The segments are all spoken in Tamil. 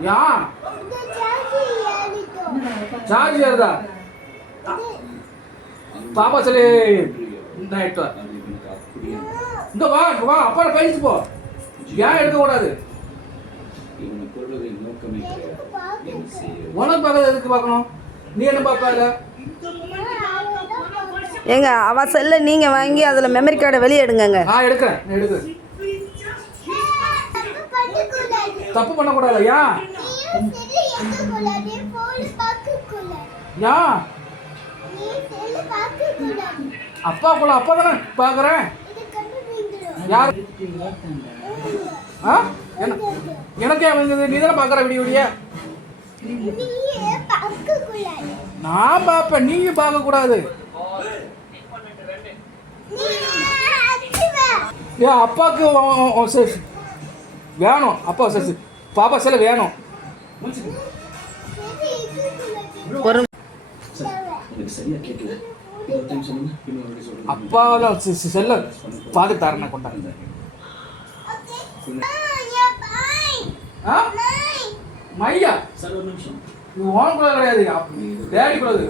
யா இந்த சார்ஜ் ஏறுதா பாப்பா சொல்லி. இந்த எட்டு வா. இங்க வா வா அப்பா கழிச்சு போ. ஏன் எடுக்க கூடாது எனக்கு பார்க்க உனக்கு பார்க்கறது எதுக்கு பார்க்கணும்? நீ என்ன பார்ப்பாத ஏங்க அவ செல்லை நீங்கள் வாங்கி அதில் மெமரி கார்டை வெளியே எடுங்கங்க. நான் எடுக்கிறேன். நான் எடுக்கிறேன் தப்பு பண்ணக்கூடாது தப்பு பண்ணக்கூடாது? பார்க்கக்கூடாது யா? அப்பா கூட அப்பா தானே பார்க்குறேன் யார்? ஆ? என்ன? எனக்கு வந்தது நீ தானே பார்க்குற வீடியோ வீடியோ நான் பார்ப்பேன் நீயும் பார்க்கக்கூடாது. ஏன் அப்பாவுக்கு சரி வேணும். அப்பா சரி. பாப்பா சில வேணும். செல்லு எக்கக்கூடாது ஒரு அப்பா தான் செ- செ- செல்ல பார்த்து நான் கொண்டாங்க மையா? இது ஓன் கூட கிடையாது. டேடி கூடாது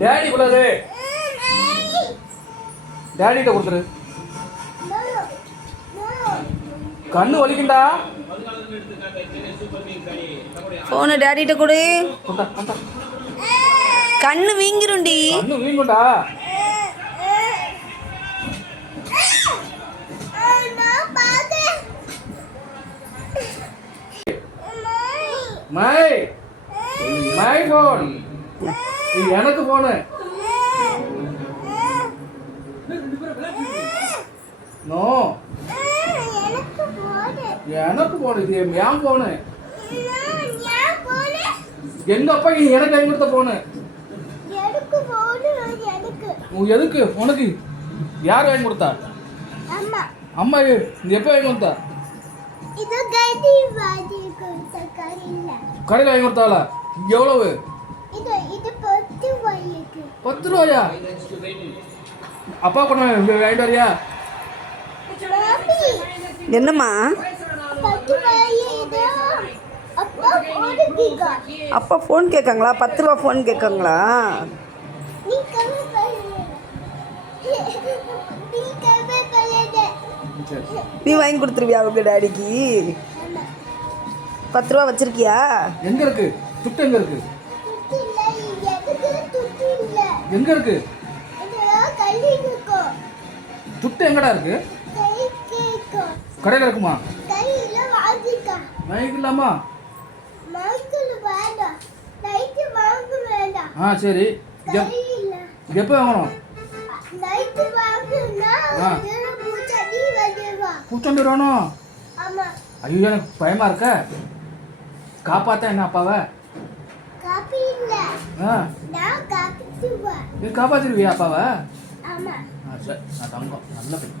டேடி கூடாது டேடிகிட்ட கொடுத்துரு. கண்ணு வலிக்குண்டா ஃபோனு டேடிகிட்ட கொடு. கண்ணு வீங்கிரும்டி. கண்ணு வீங்குண்டா மை மை இது எனக்கு ஃபோனு நோ. எனக்கு போன இது ஏன் போனேன் எங்க அப்பா எனக்கு வாங்கி கொடுத்த ஃபோனு எனக்கு உன் எதுக்கு? உனக்கு யார் வாங்கி கொடுத்தா? அம்மா அம்மா இது எப்போ வாங்கி கொடுத்தா? கடையில் வாங்கி கொடுத்தாளா? எவ்வளவு? பத்து ரூபாயா? அப்பா கொண்டு வாங்கிட்டு வரியா? என்னம்மா? அப்பா ஃபோன் கேட்காங்களா? பத்து ரூபா ஃபோன் கேட்காங்களா? நீ வாங்கி கொடுத்துருவியா அவங்க டேடிக்கு பத்து ரூபா வச்சிருக்கியா? எங்க இருக்கு? துட்டு எங்க இருக்கு? துட்டு இல்லை எதுக்கு துட்டு இல்லை? எங்க இருக்கு? துட்டு எங்கடா இருக்கு? கடையில் இருக்குமா? வேண்டாம். ஆ சரி. எப்போ வாங்கணும்? பூச்சொண்டு வரணும் ஐயோ எனக்கு பயமா இருக்க. காப்பாத்தா என்ன அப்பாவை? நீ காப்பாத்திருவியா அப்பாவை? நான் தங்கம். நல்ல பையன்.